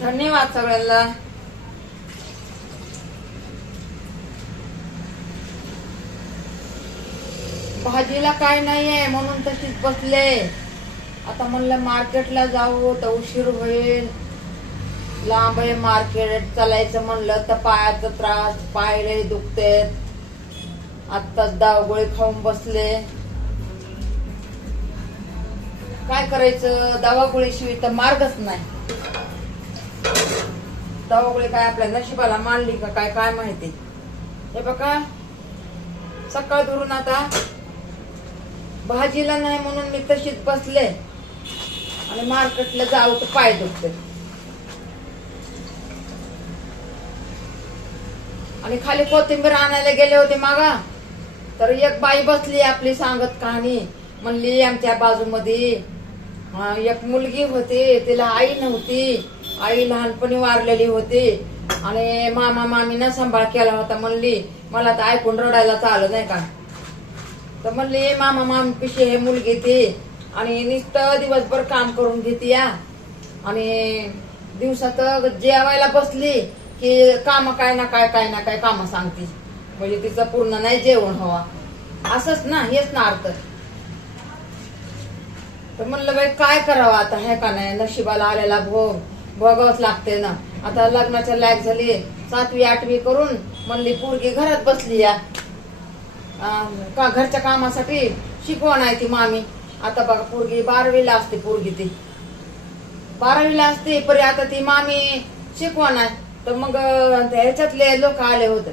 धन्यवाद सगळ्यांना. भाजीला काय नाहीये म्हणून तशीच बसले. आता म्हणलं मार्केटला जाऊ तर उशीर होईल. लांब आहे मार्केट. चालायचं म्हणलं तर पायाचा त्रास, पाय लय दुखतेत. आत्ताच दवागोळी खाऊन बसले. काय करायचं, दवागोळी शिवाय तर मार्गच नाही. दवागोळी काय आपल्या नशिबाला मांडली का काय काय माहिती. हे बघा सकाळ धरून आता भाजीला नाही म्हणून मी तशीच बसले आणि मार्केटला जाऊ तर पाय दुखते. आणि खाली कोथिंबीर आणायला गेले होते मागा, तर एक बाई बसली आपली सांगत कहाणी. म्हणली आमच्या बाजूमध्ये एक मुलगी होती, तिला आई नव्हती. आई लहानपणी वारलेली होती आणि मामा मामीनं सांभाळ केला होता. म्हणली मला तर ऐकून रडायला आलं नाही का. तर म्हणली मामा मामी पिशे हे मुलगी ती आणि नुसतं दिवसभर काम करून घेते या आणि दिवसात जेवायला बसली की काम काय ना काय काम सांगते. म्हणजे तिचं पूर्ण नाही जेवण हवा. असंच ना, हेच ना अर्थ. तर म्हणलं बाई काय करावं आता, हे का नाही नशिबाला आलेला भोगावंच लागते ना. आता लग्नाच्या लायक झाली, 7वी 8वी करून म्हणली पोरगी घरात बसली या का घरच्या कामासाठी शिकवण आहे ती मामी. आता बघा पोरगी 12वीला असते. पोरगी ती 12वीला असते परी आता ती मामी शिकवण आहे. तर मग ह्याच्यातले लोक आले होते,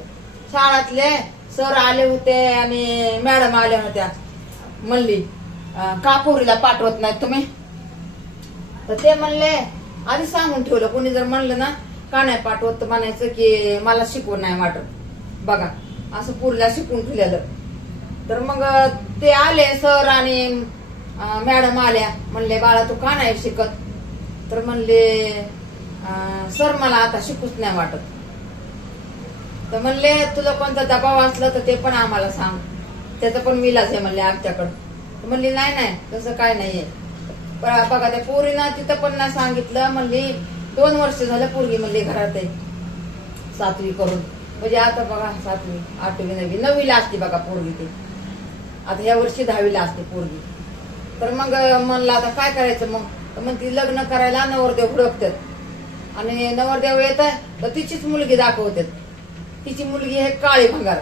शाळातले सर आले होते आणि मॅडम आल्या होत्या. म्हणली का पोरीला पाठवत नाही तुम्ही. तर ते म्हणले आधी सांगून ठेवलं. कोणी जर म्हणलं ना का नाही पाठवत तर म्हणायचं की मला शिकवून नाही वाटत. बघा असं पोरीला शिकवून ठेवलेलं. तर मग ते आले सर आणि मॅडम आल्या. म्हणले बाळा तू का नाही शिकत. तर म्हणले सर मला आता शिकूच नाही वाटत. तर म्हणले तुला कोणता दबाव असला तर ते पण आम्हाला सांग, त्याचा पण विलाज आहे म्हणले आमच्याकडं. म्हणली नाही तसं काय नाहीये. बघा त्या पोरीनं तिथं पण नाही सांगितलं. म्हणली 2 वर्ष झालं पोरगी म्हणली घरात आहे 7वी करून. म्हणजे आता बघा 7वी 8वी 9वी 9वीला असते बघा पोरगी ती. आता ह्या वर्षी 10वीला असते पोरगी. तर मग म्हणलं आता काय करायचं मग. तर मग ती लग्न करायला नवरदेव हुडकतात आणि नवरदेव येत तर तिचीच मुलगी दाखवतात. तिची मुलगी आहे काळी भंगार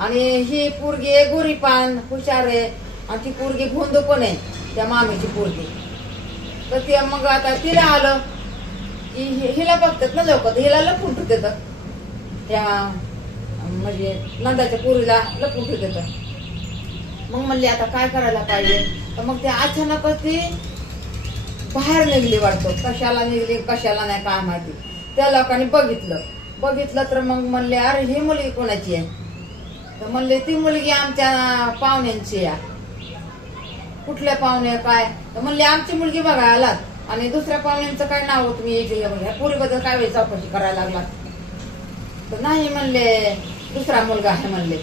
आणि ही पोरगी आहे गोरीपान हुशार आहे आणि ती पोरगी भोंदू पण आहे त्या मामीची पोरगी. तर ते मग आता तिला आलं की हिला बघतात ना लोक, हिला लपून ठेवतात. त्या म्हणजे नंदाच्या पोरीला लपून ठेवतात. मग म्हणली आता काय करायला पाहिजे. तर मग ते अचानकच ती बाहेर निघली वाटतं. कशाला निघली कशाला नाही काय माहिती. त्या लोकांनी बघितलं तर मग म्हणले अरे ही मुलगी कोणाची आहे. तर म्हणले ती मुलगी आमच्या पाहुण्यांची आहे. कुठल्या पाहुणे काय. तर म्हणले आमची मुलगी बघायला आलात आणि दुसऱ्या पाहुण्यांचं काय नाव तुम्ही ह्या पोरीबद्दल काय वेळ चौकशी करायला लागला. तर नाही म्हणले दुसरा मुलगा आहे म्हणले.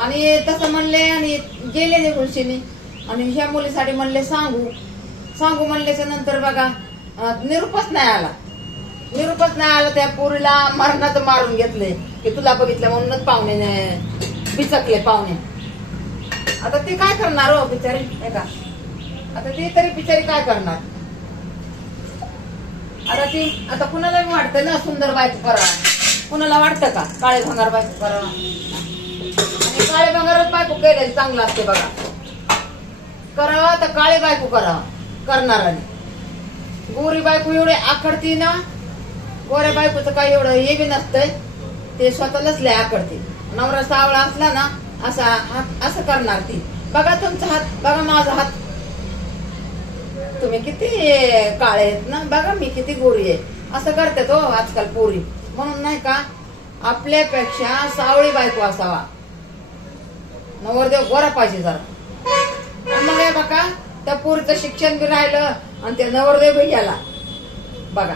आणि तसं म्हणले आणि गेले निघून शिनी. आणि ह्या मुलीसाठी म्हणले सांगू म्हणल्याच्या नंतर बघा निरूपच नाही आला. त्या पोरीला मरणाचं मारून घेतले की तुला बघितलं म्हणूनच पाहुणे बिचकले पाहुणे. आता ती काय करणार हो बिचारी नाही का. आता ती तरी बिचारी काय करणार. आता कुणाला वाटतं ना सुंदर बायको करा. कुणाला वाटतं का काळे भंगार बायको करा. आणि काळे भंगारच बायको केलेली चांगलं असते बघा. करावा तर काळे बायको करावा करणाराने. गोरी बायको एवढे आकडती ना. गोऱ्या बायकोचं काही एवढं हे बी नसतंय. ते स्वतःलाच लय आकडते. नवरा सावळा असला ना असं करणार ती. बघा तुमचा हात, बघा माझा हात. तुम्ही किती काळे आहेत ना, बघा मी किती गोरी आहे. असं करतात हो आजकाल पोरी. म्हणून नाही का आपल्यापेक्षा सावळी बायको असावा. नवरदेव गोरा पाहिजे जरा. मग हे बघा त्या पोरीचं शिक्षण बी राहिलं आणि त्या नवरदेव बी गेला. बघा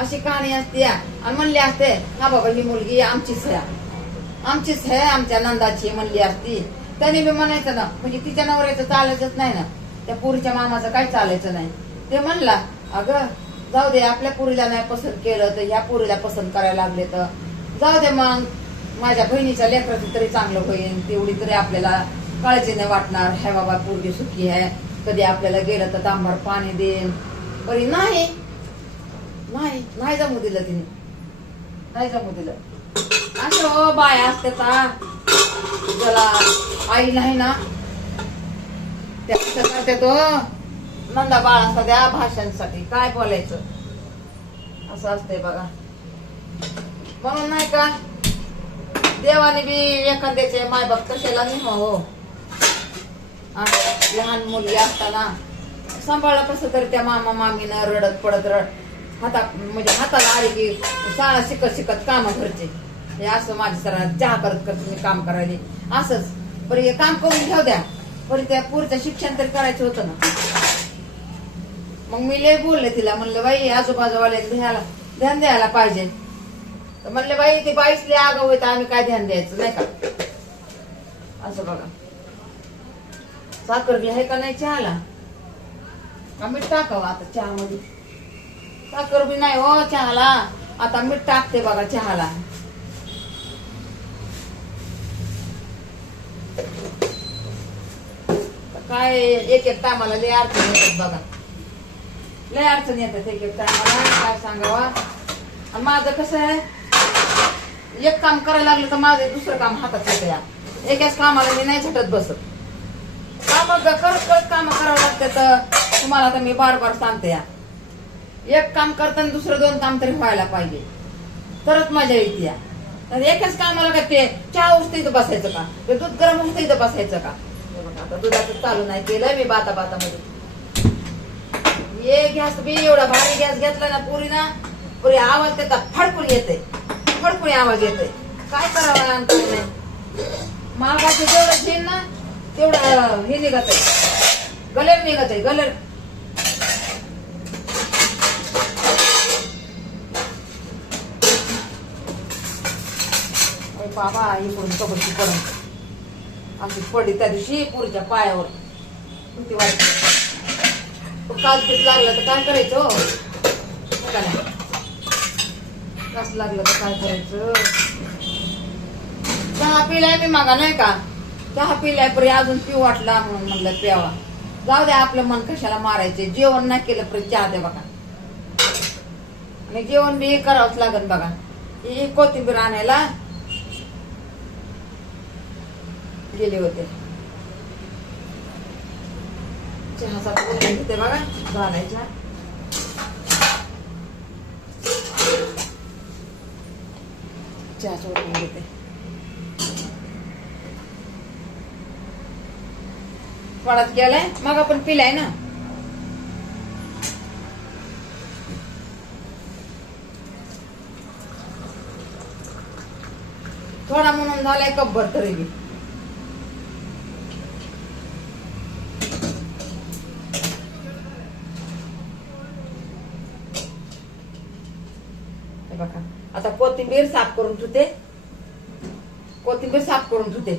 अशी कहाणी असते. आणि म्हणली असते हा बाबा ही मुलगी आमचीच आहे आमच्या नंदाची म्हणली असती. त्याने बी म्हणायचं ना म्हणजे तिच्या नवऱ्याचं चालायचंच नाही ना. त्या पोरीच्या मामाचं काय चालायचं नाही. ते म्हणला अगं जाऊ दे, आपल्या पुरीला नाही पसंत केलं तर ह्या पुरीला पसंत करायला लागले तर जाऊ दे, मग माझ्या बहिणीच्या लेकराचं तरी चांगलं होईल, तेवढी तरी आपल्याला काळजी नाही वाटणार. हाय बाबा पोरगी सुखी आहे, कधी आपल्याला गेलं तर तांबर पाणी देईन. बरी नाही नाही नाही जमू दिलं तिने, नाही जमू दिलं. असं हो बाय असते ज्याला आई नाही ना त्या करते तो नंदा बाळाचा द्या भाषणासाठी काय बोलायचं असं असतंय बघा. म्हणून नाही का देवाने बी एखाद्याचे मायबाप कशाला नाही हो. लहान मुलगी असताना सांभाळलं कसं तरी त्या मामा मामीनं रडत पडत म्हणजे हाताला आली की शाळा शिकत शिकत काम घरचे हे असं माझी सरा चहा करत करत मी काम करायले असंच. बरं हे काम करून घेऊ द्या, बरं त्या पुढचं शिक्षण तरी करायचं होतं ना. मग मी लय बोलले तिला, म्हणलं बाई आजूबाजूवाले ध्यान द्यायला पाहिजे. तर म्हणले बाई ते बाईस लय आगाऊ होत, आम्ही काय ध्यान द्यायचं नाही का. असं बघा, साखर बी आहे का नाही चहाला, का मीठ टाकावं आता चहामध्ये. साखर बी नाही हो चहाला, आता मीठ टाकते बघा चहाला. काय एक एक टायमाला लय अडचण येतात बघा, लय अडचण येतात एक एक टायमाला, काय सांगावा. आणि माझं कसं आहे, एक काम करायला लागलं तर माझं दुसरं काम हातात येतं या. एकाच कामाला मी नाही झटत बसत, काम करत करत काम करावं लागतं. तर तुम्हाला आता मी बार बार सांगते या, एक काम करताना दुसरं दोन काम तरी व्हायला पाहिजे, तरच मजा येते या. तर एकाच कामाला का ते चहा उठते इथं बसायचं का, ते दूध गरम उठते इथं बसायचं का. आता दुधाचं चालू नाही केलं मी बाता मध्ये. ये गॅस बी एवढा भारी गॅस घेतला ना पुरी आवाज त्याचा फडफुडी येते, फडफुडी आवाज येते. काय करावं आणतो नाही, महागाचं जेवढं घेईन ना तेवढं हे निघत आहे, गलेर निघत आहे गलेर. बाबा इकडून कबड्डी पडून अशी पडली त्या दिवशी पुरीच्या पायावर. किती वाईट, काच पीठ लागलं तर काय करायचं, कास लागलं तर काय करायचं. चहा पिलाय मी मागा नाही का, चहा पिलाय परी अजून पिऊ वाटला म्हणून म्हणलं प्यावा. जाऊ द्या, आपलं मन कशाला मारायचे. जेवण नाही केलं परी चहा द्या बघा, आणि जेवण बी करावंच लागत बघा. ही कोथिंबीर आणायला गेले होते, चहाचा पोत घेते बघा घालायचा. चहा सोडून घेते. थोडाच गेलाय, मग आपण पिलाय ना. थोडा म्हणून झालाय कब्बर तरी बी. बघा आता कोथिंबीर साफ करून ठेवते, कोथिंबीर साफ करून ठेवते.